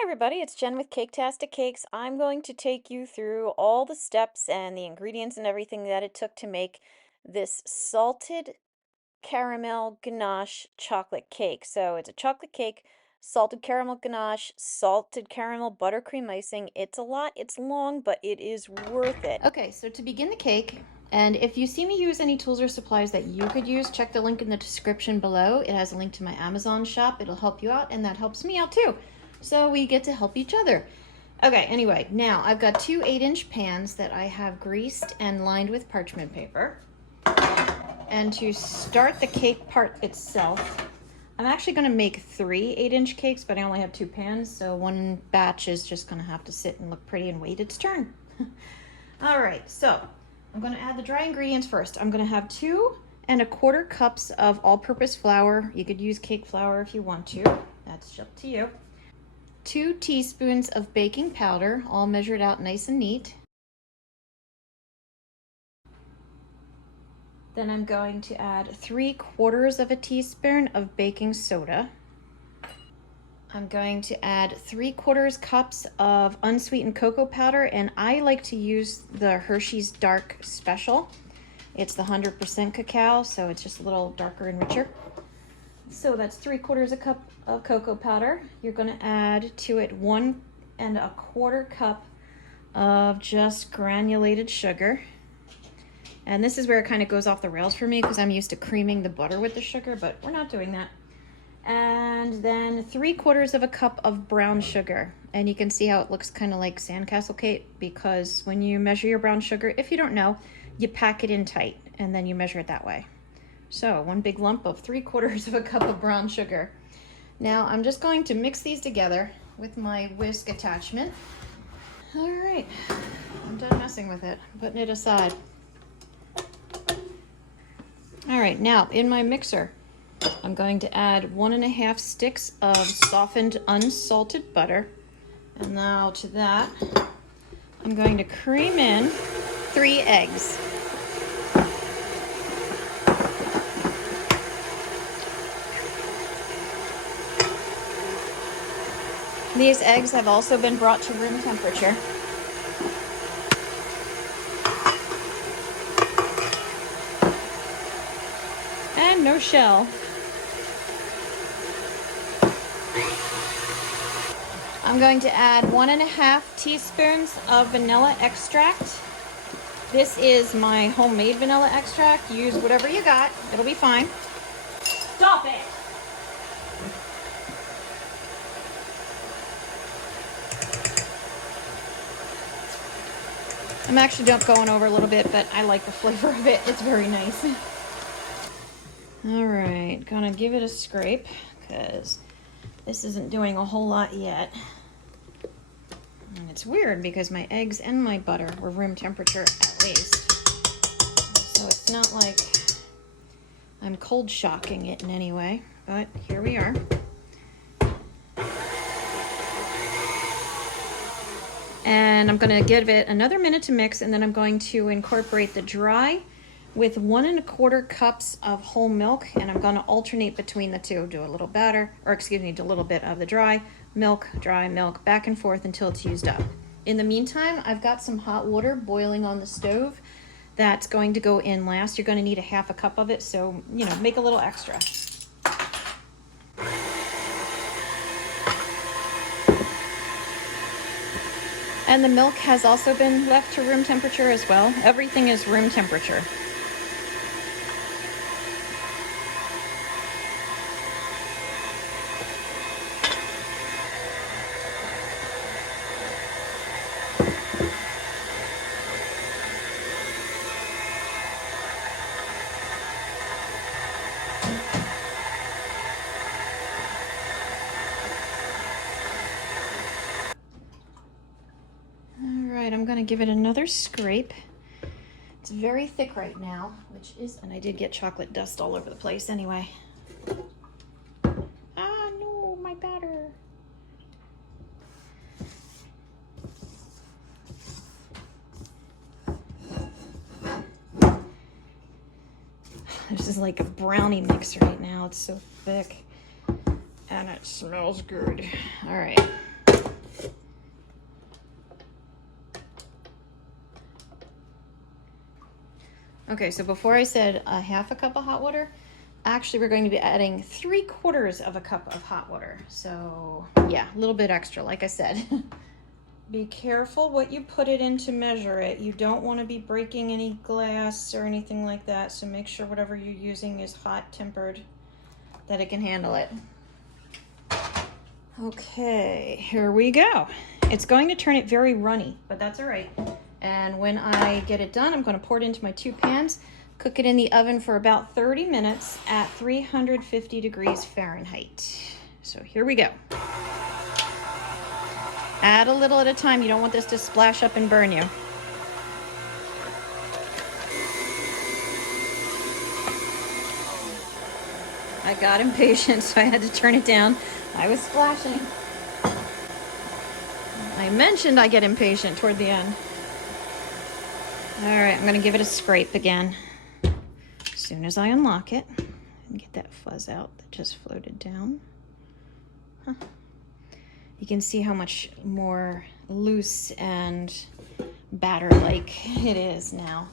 Hi everybody, it's Jen with Caketastic Cakes. I'm going to take you through all the steps and the ingredients and everything that it took to make this salted caramel ganache chocolate cake. So it's a chocolate cake, salted caramel ganache, salted caramel buttercream icing. It's a lot, it's long, but it is worth it. Okay, so to begin the cake, and if you see me use any tools or supplies that you could use, check the link in the description below. It has a link to my Amazon shop. It'll help you out, and that helps me out too. So we get to help each other. Okay, anyway, now I've got two 8-inch pans that I have greased and lined with parchment paper. And to start the cake part itself, I'm actually going to make 3 8-inch cakes, but I only have 2 pans, so one batch is just going to have to sit and look pretty and wait its turn. All right, so I'm going to add the dry ingredients first. I'm going to have 2 1/4 cups of all-purpose flour. You could use cake flour if you want to. That's up to you. 2 teaspoons of baking powder, all measured out nice and neat. Then I'm going to add 3/4 teaspoon of baking soda. I'm going to add 3/4 cups of unsweetened cocoa powder, and I like to use the Hershey's Dark Special. It's the 100% cacao, so it's just a little darker and richer. So that's 3/4 cup of cocoa powder. You're going to add to it 1 1/4 cup of just granulated sugar. And this is where it kind of goes off the rails for me because I'm used to creaming the butter with the sugar, but we're not doing that. And then 3/4 cup of brown sugar. And you can see how it looks kind of like sandcastle cake because when you measure your brown sugar, if you don't know, you pack it in tight and then you measure it that way. So 1 big lump of 3/4 cup of brown sugar. Now I'm just going to mix these together with my whisk attachment. All right, I'm done messing with it. I'm putting it aside. All right, now in my mixer, I'm going to add 1 1/2 sticks of softened unsalted butter. And now to that, I'm going to cream in 3 eggs. These eggs have also been brought to room temperature. And no shell. I'm going to add 1 1/2 teaspoons of vanilla extract. This is my homemade vanilla extract. Use whatever you got. It'll be fine. Stop it! I'm actually going over a little bit, but I like the flavor of it. It's very nice. All right, gonna give it a scrape because this isn't doing a whole lot yet. And it's weird because my eggs and my butter were room temperature at least. So it's not like I'm cold shocking it in any way, but here we are. And I'm gonna give it another minute to mix, and then I'm going to incorporate the dry with 1 1/4 cups of whole milk, and I'm gonna alternate between the two. Do a little batter, or excuse me, do a little bit of the dry milk, back and forth until it's used up. In the meantime, I've got some hot water boiling on the stove. That's going to go in last. You're gonna need a 1/2 cup of it, so, you know, make a little extra. And the milk has also been left to room temperature as well. Everything is room temperature. I'm going to give it another scrape. It's very thick right now, and I did get chocolate dust all over the place anyway. Ah, no, my batter. This is like a brownie mix right now. It's so thick and it smells good. All right. Okay, so before I said a half a cup of hot water, actually we're going to be adding 3/4 of a cup of hot water. So yeah, a little bit extra, like I said. Be careful what you put it in to measure it. You don't want to be breaking any glass or anything like that, so make sure whatever you're using is hot tempered, that it can handle it. Okay, here we go. It's going to turn it very runny, but that's all right. And when I get it done, I'm going to pour it into my 2 pans, cook it in the oven for about 30 minutes at 350 degrees Fahrenheit. So here we go. Add a little at a time. You don't want this to splash up and burn you. I got impatient, so I had to turn it down. I was splashing. I mentioned I get impatient toward the end. All right, I'm gonna give it a scrape again. As soon as I unlock it and get that fuzz out that just floated down. Huh. You can see how much more loose and batter-like it is now.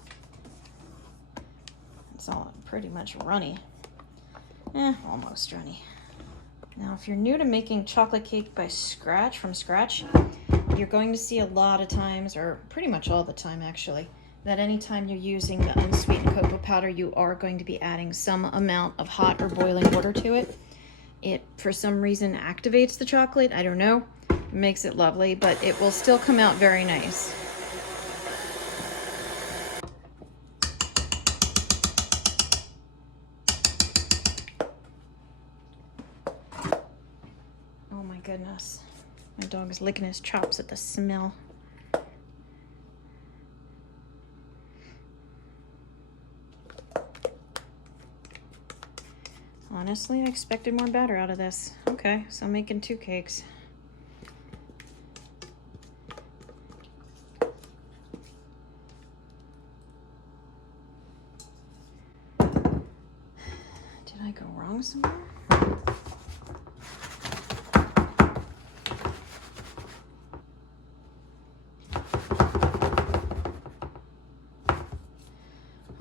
It's all pretty much runny. Almost runny. Now, if you're new to making chocolate cake from scratch, you're going to see a lot of times, or pretty much all the time actually, that anytime you're using the unsweetened cocoa powder, you are going to be adding some amount of hot or boiling water to it. It, for some reason, activates the chocolate. I don't know. It makes it lovely, but it will still come out very nice. Oh my goodness. My dog is licking his chops at the smell. Honestly, I expected more batter out of this. Okay, so I'm making 2 cakes. Did I go wrong somewhere?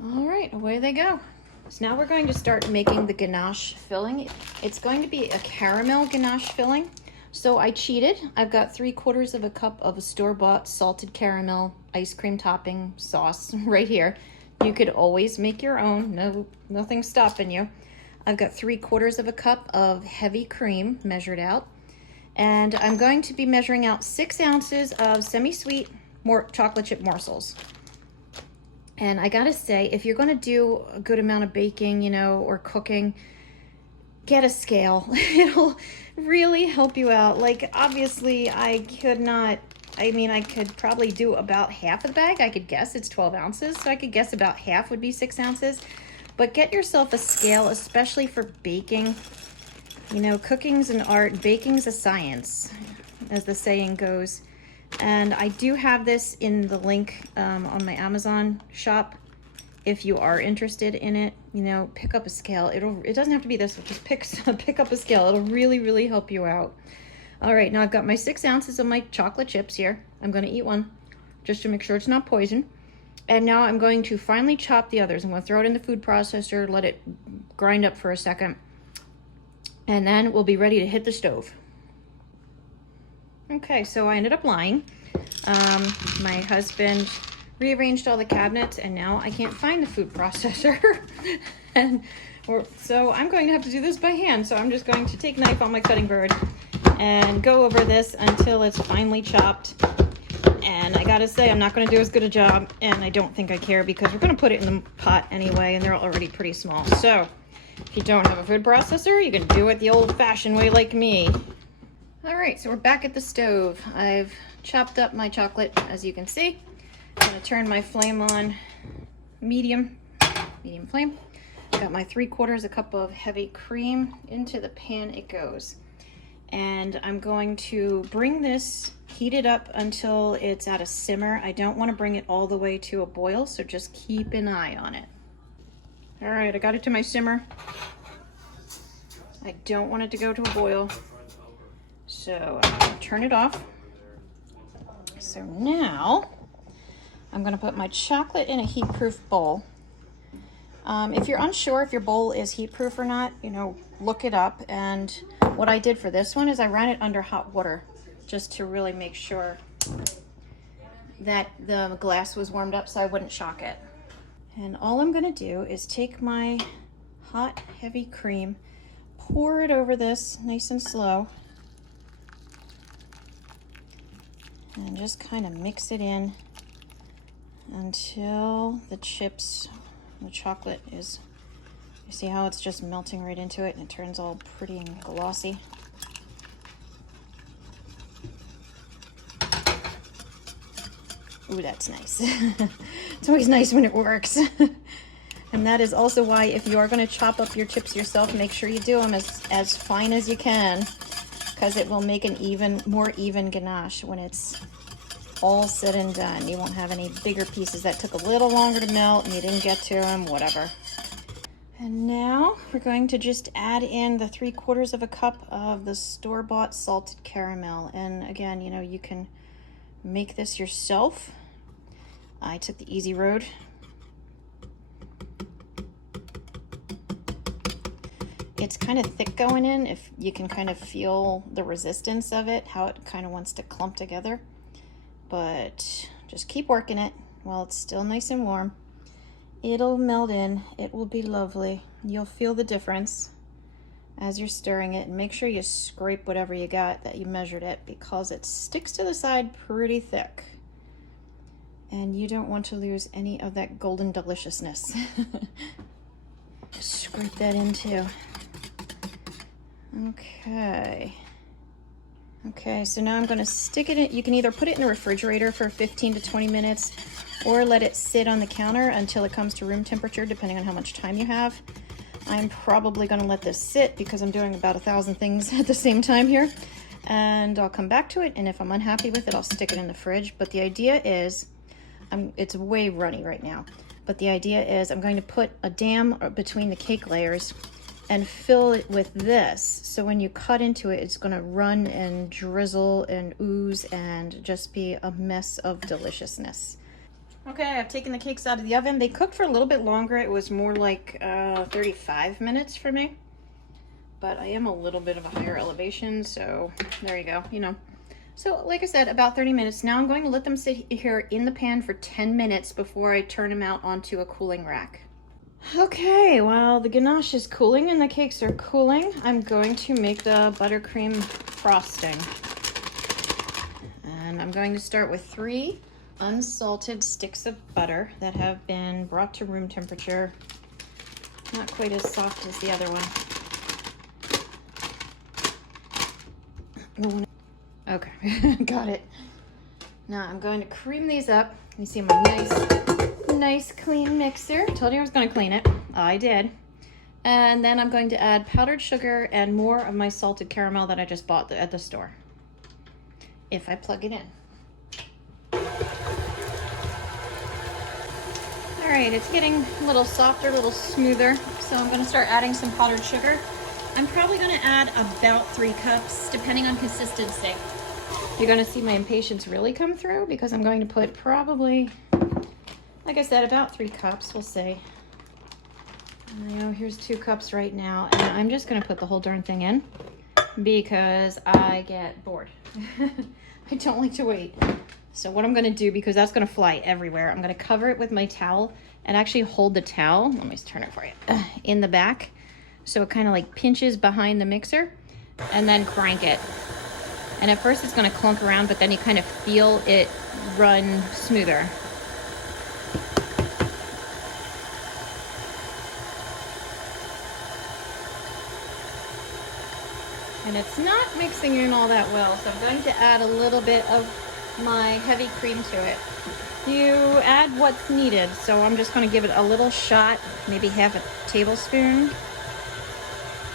All right, away they go. So now we're going to start making the ganache filling. It's going to be a caramel ganache filling. So I cheated. I've got 3/4 of a cup of a store-bought salted caramel ice cream topping sauce right here. You could always make your own. Nothing's stopping you. I've got 3/4 of a cup of heavy cream measured out. And I'm going to be measuring out 6 ounces of semi-sweet chocolate chip morsels. And I gotta say, if you're gonna do a good amount of baking, or cooking, get a scale. It'll really help you out. Like, obviously, I could probably do about half of the bag. I could guess it's 12 ounces, so I could guess about half would be 6 ounces. But get yourself a scale, especially for baking. Cooking's an art, baking's a science, as the saying goes. And I do have this in the link on my Amazon shop. If you are interested in it, pick up a scale. It doesn't have to be this one. Just pick up a scale. It'll really, really help you out. All right, now I've got my 6 ounces of my chocolate chips here. I'm going to eat one just to make sure it's not poison. And now I'm going to finely chop the others. I'm going to throw it in the food processor, let it grind up for a second. And then we'll be ready to hit the stove. Okay, so I ended up lying. My husband rearranged all the cabinets, and now I can't find the food processor. So I'm going to have to do this by hand. So I'm just going to take a knife on my cutting board and go over this until it's finely chopped. And I gotta say, I'm not going to do as good a job, and I don't think I care because we're going to put it in the pot anyway, and they're already pretty small. So if you don't have a food processor, you can do it the old-fashioned way like me. All right, so we're back at the stove. I've chopped up my chocolate, as you can see. I'm gonna turn my flame on medium flame. Got my 3/4 a cup of heavy cream. Into the pan it goes. And I'm going to bring this, heat it up until it's at a simmer. I don't want to bring it all the way to a boil, so just keep an eye on it. All right, I got it to my simmer. I don't want it to go to a boil. So I'm going to turn it off. So now I'm going to put my chocolate in a heat-proof bowl. If you're unsure if your bowl is heat proof or not, you know, look it up. And what I did for this one is I ran it under hot water just to really make sure that the glass was warmed up so I wouldn't shock it. And all I'm gonna do is take my hot, heavy cream, pour it over this nice and slow, and just kind of mix it in until the chips, the chocolate is, you see how it's just melting right into it and it turns all pretty and glossy. Ooh, that's nice. It's always nice when it works. And that is also why if you are going to chop up your chips yourself, make sure you do them as fine as you can, because it will make an more even ganache when it's all said and done. You won't have any bigger pieces that took a little longer to melt and you didn't get to them, whatever. And now we're going to just add in the 3/4 of a cup of the store-bought salted caramel. And again, you know, you can make this yourself. I took the easy road. It's kind of thick going in, if you can kind of feel the resistance of it, how it kind of wants to clump together. But just keep working it while it's still nice and warm. It'll melt in, it will be lovely. You'll feel the difference as you're stirring it, and make sure you scrape whatever you got that you measured it, because it sticks to the side pretty thick. And you don't want to lose any of that golden deliciousness. Scrape that in too. Okay, so now I'm going to stick it in. You can either put it in the refrigerator for 15 to 20 minutes or let it sit on the counter until it comes to room temperature, depending on how much time you have. I'm probably going to let this sit because I'm doing about 1,000 things at the same time here. And I'll come back to it, and if I'm unhappy with it, I'll stick it in the fridge. But the idea is, it's way runny right now, but the idea is I'm going to put a dam between the cake layers and fill it with this, so when you cut into it, it's going to run and drizzle and ooze and just be a mess of deliciousness. Okay, I've taken the cakes out of the oven. They cooked for a little bit longer. It was more like 35 minutes for me, but I am a little bit of a higher elevation, so there you go, you know. So like I said, about 30 minutes. Now I'm going to let them sit here in the pan for 10 minutes before I turn them out onto a cooling rack. Okay, while the ganache is cooling and the cakes are cooling, I'm going to make the buttercream frosting. And I'm going to start with 3 unsalted sticks of butter that have been brought to room temperature. Not quite as soft as the other one. Okay, got it. Now I'm going to cream these up. You see my nice clean mixer. Told you I was going to clean it. I did. And then I'm going to add powdered sugar and more of my salted caramel that I just bought at the store, if I plug it in. All right, it's getting a little softer, a little smoother, so I'm going to start adding some powdered sugar. I'm probably going to add about 3 cups, depending on consistency. You're going to see my impatience really come through because I'm going to put probably, like I said, about 3 cups, we'll say. You know, here's 2 cups right now, and I'm just going to put the whole darn thing in because I get bored. I don't like to wait. So what I'm going to do, because that's going to fly everywhere, I'm going to cover it with my towel and actually hold the towel, let me turn it for you, in the back, so it kind of like pinches behind the mixer, and then crank it. And at first it's going to clunk around, but then you kind of feel it run smoother. And it's not mixing in all that well, so I'm going to add a little bit of my heavy cream to it. You add what's needed, so I'm just going to give it a little shot, maybe half a tablespoon,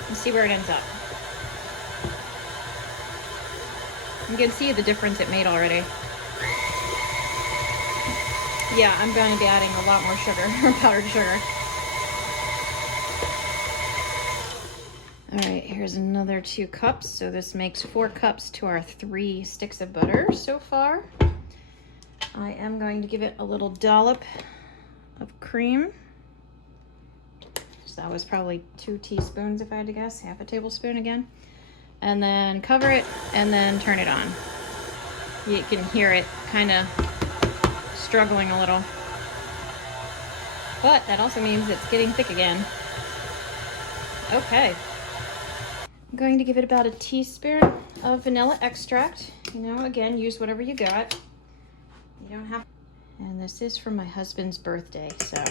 and see where it ends up. You can see the difference it made already. Yeah, I'm going to be adding a lot more sugar, or powdered sugar. All right, here's another 2 cups. So this makes 4 cups to our 3 sticks of butter so far. I am going to give it a little dollop of cream. So that was probably 2 teaspoons if I had to guess, half a tablespoon again. And then cover it and then turn it on. You can hear it kind of struggling a little. But that also means it's getting thick again. Okay. I'm going to give it about a teaspoon of vanilla extract. Again, use whatever you got. You don't have. And this is for my husband's birthday, so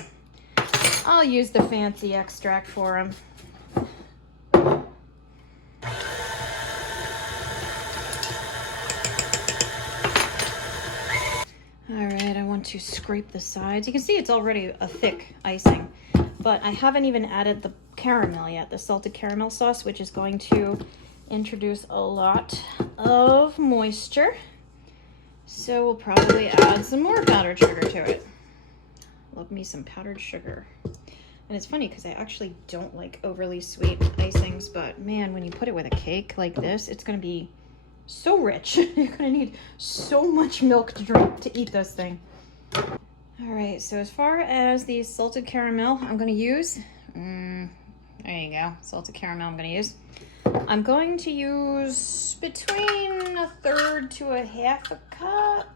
I'll use the fancy extract for him. All right, I want to scrape the sides. You can see it's already a thick icing, but I haven't even added the caramel yet, the salted caramel sauce, which is going to introduce a lot of moisture. So we'll probably add some more powdered sugar to it. Love me some powdered sugar. And it's funny because I actually don't like overly sweet icings, but man, when you put it with a cake like this, it's going to be so rich. You're going to need so much milk to drink to eat this thing. All right, so as far as the salted caramel, I'm going to use, there you go, salted caramel I'm going to use. I'm going to use between a third to a half a cup.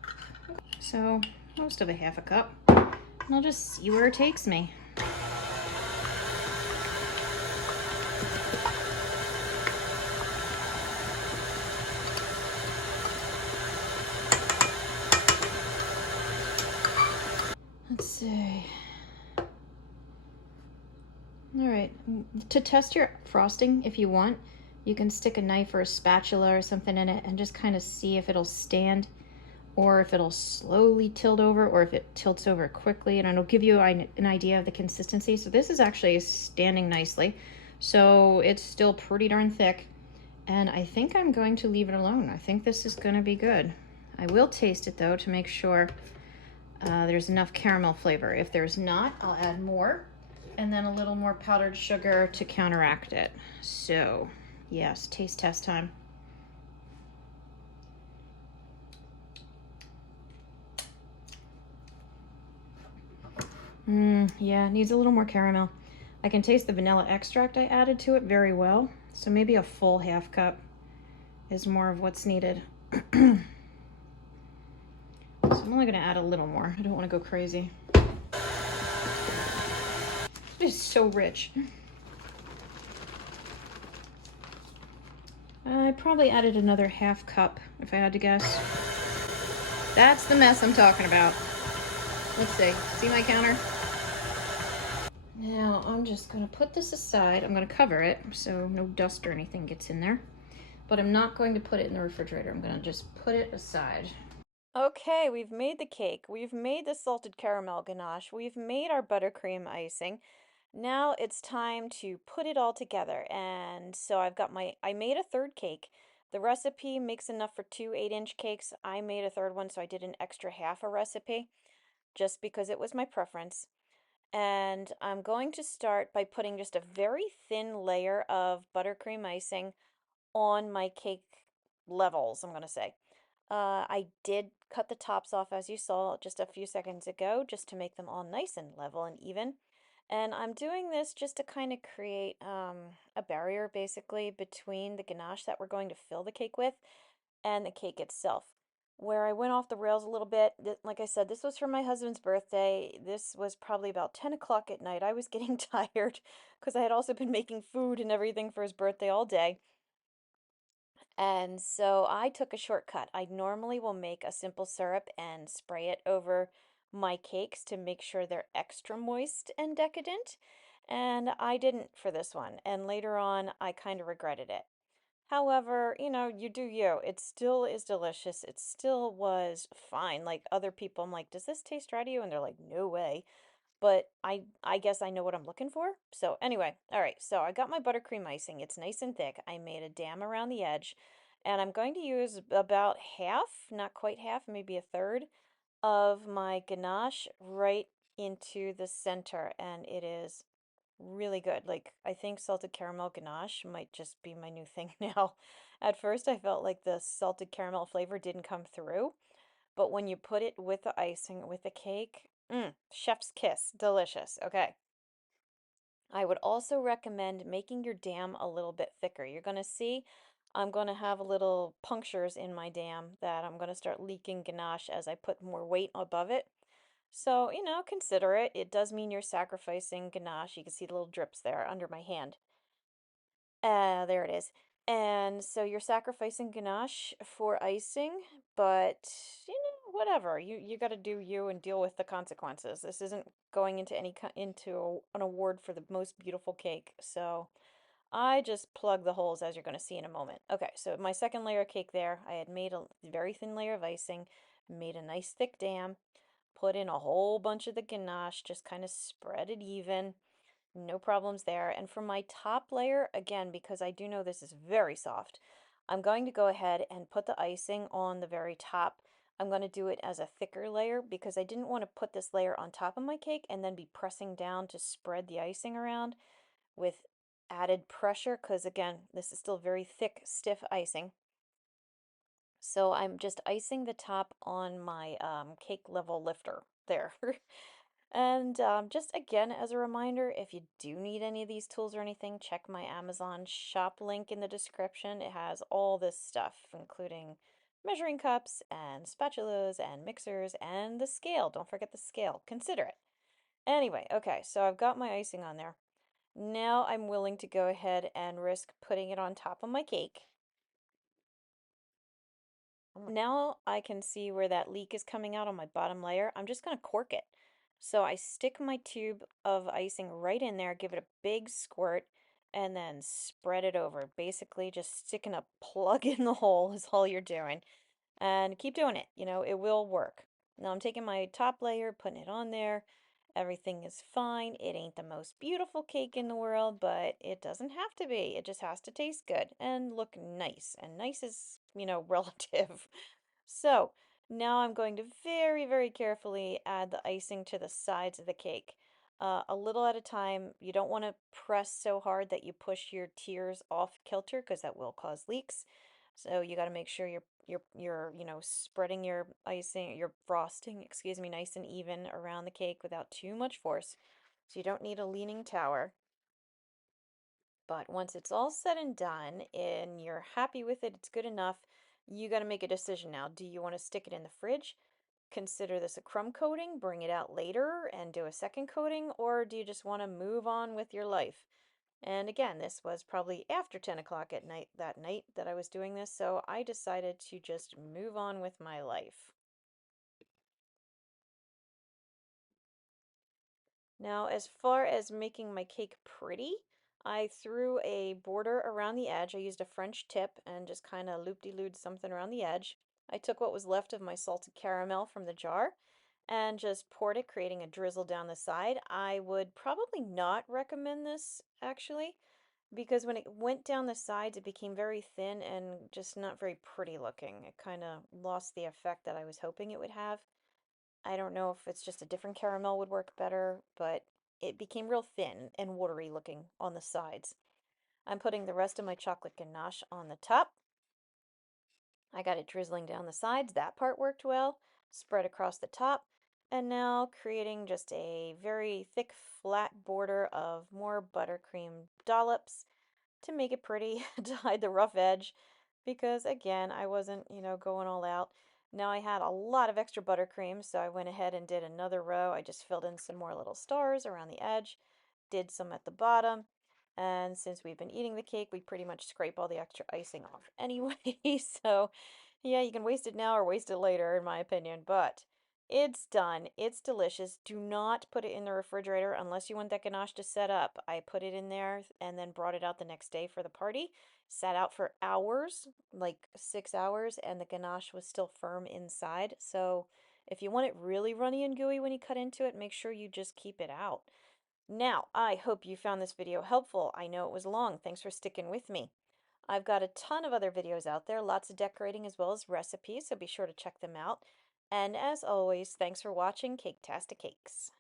So most of a half a cup. And I'll just see where it takes me. Let's see. All right, to test your frosting, if you want, you can stick a knife or a spatula or something in it and just kind of see if it'll stand or if it'll slowly tilt over or if it tilts over quickly, and it'll give you an idea of the consistency. So this is actually standing nicely. So it's still pretty darn thick, and I think I'm going to leave it alone. I think this is going to be good. I will taste it though to make sure there's enough caramel flavor. If there's not, I'll add more, and then a little more powdered sugar to counteract it. So yes, taste test time. Yeah, it needs a little more caramel. I can taste the vanilla extract I added to it very well, so maybe a full half cup is more of what's needed. So I'm only going to add a little more. I don't want to go crazy. It's so rich. I probably added another half cup if I had to guess. That's the mess I'm talking about. Let's see. See my counter? Now I'm just going to put this aside. I'm going to cover it so no dust or anything gets in there. But I'm not going to put it in the refrigerator. I'm going to just put it aside. Okay, we've made the cake. We've made the salted caramel ganache. We've made our buttercream icing. Now it's time to put it all together. And so I made a third cake. The recipe makes enough for two 8-inch cakes. I made a third one, so I did an extra half a recipe just because it was my preference. And I'm going to start by putting just a very thin layer of buttercream icing on my cake levels, I'm going to say. I did cut the tops off as you saw just a few seconds ago, just to make them all nice and level and even. And I'm doing this just to kind of create a barrier basically between the ganache that we're going to fill the cake with and the cake itself. Where I went off the rails a little bit, like I said, this was for my husband's birthday. This was probably about 10 o'clock at night. I was getting tired because I had also been making food and everything for his birthday all day. And so I took a shortcut. I normally will make a simple syrup and spray it over my cakes to make sure they're extra moist and decadent. And I didn't for this one. And later on, I kind of regretted it. However, you do you. It still is delicious. It still was fine. Like other people, I'm like, does this taste dry to you? And they're like, no way. But I guess I know what I'm looking for. So anyway, all right. So I got my buttercream icing. It's nice and thick. I made a dam around the edge, and I'm going to use about half, not quite half, maybe a third of my ganache right into the center, and it is really good. Like, I think salted caramel ganache might just be my new thing now. At first, I felt like the salted caramel flavor didn't come through, but when you put it with the icing, with the cake, chef's kiss, delicious. Okay. I would also recommend making your dam a little bit thicker. You're going to see I'm going to have little punctures in my dam that I'm going to start leaking ganache as I put more weight above it. So, consider it. It does mean you're sacrificing ganache. You can see the little drips there under my hand. There it is. And so you're sacrificing ganache for icing, but whatever. You got to do you and deal with the consequences. This isn't going into an award for the most beautiful cake. So I just plug the holes as you're going to see in a moment. Okay, so my second layer of cake there, I had made a very thin layer of icing, made a nice thick dam, put in a whole bunch of the ganache, just kind of spread it even. No problems there. And for my top layer, again, because I do know this is very soft, I'm going to go ahead and put the icing on the very top. I'm going to do it as a thicker layer because I didn't want to put this layer on top of my cake and then be pressing down to spread the icing around with added pressure because, again, this is still very thick, stiff icing. So I'm just icing the top on my cake level lifter there. And just again, as a reminder, if you do need any of these tools or anything, check my Amazon shop link in the description. It has all this stuff, including measuring cups and spatulas and mixers and the scale. Don't forget the scale. Consider it. Anyway, okay, so I've got my icing on there. Now I'm willing to go ahead and risk putting it on top of my cake. Now I can see where that leak is coming out on my bottom layer. I'm just going to cork it. So I stick my tube of icing right in there, give it a big squirt, and then spread it over. Basically, just sticking a plug in the hole is all you're doing. And keep doing it. It will work. Now I'm taking my top layer, putting it on there. Everything is fine. It ain't the most beautiful cake in the world, but it doesn't have to be. It just has to taste good and look nice. And nice is, relative. So now I'm going to very, very carefully add the icing to the sides of the cake. A little at a time. You don't want to press so hard that you push your tiers off kilter because that will cause leaks. So you got to make sure you're spreading your icing, your frosting, excuse me, nice and even around the cake without too much force. So you don't need a leaning tower. But once it's all said and done and you're happy with it, it's good enough, you got to make a decision now. Do you want to stick it in the fridge? Consider this a crumb coating, bring it out later and do a second coating, or do you just want to move on with your life? And again, this was probably after 10 o'clock at night that I was doing this, so I decided to just move on with my life. Now, as far as making my cake pretty, I threw a border around the edge. I used a French tip and just kind of loop-de-looed something around the edge. I took what was left of my salted caramel from the jar and just poured it, creating a drizzle down the side. I would probably not recommend this, actually, because when it went down the sides, it became very thin and just not very pretty looking. It kind of lost the effect that I was hoping it would have. I don't know if it's just a different caramel would work better, but it became real thin and watery looking on the sides. I'm putting the rest of my chocolate ganache on the top. I got it drizzling down the sides. That part worked well. Spread across the top. And now creating just a very thick, flat border of more buttercream dollops to make it pretty, to hide the rough edge, because again, I wasn't, going all out. Now I had a lot of extra buttercream, so I went ahead and did another row. I just filled in some more little stars around the edge, did some at the bottom, and since we've been eating the cake, we pretty much scrape all the extra icing off anyway, so yeah, you can waste it now or waste it later, in my opinion, but it's done. It's delicious. Do not put it in the refrigerator unless you want that ganache to set up. I put it in there and then brought it out the next day for the party. Sat out for hours, like 6 hours, and the ganache was still firm inside. So if you want it really runny and gooey when you cut into it, make sure you just keep it out. Now, I hope you found this video helpful. I know it was long. Thanks for sticking with me. I've got a ton of other videos out there, lots of decorating as well as recipes, so be sure to check them out. And as always, thanks for watching Cake-tastic Cakes.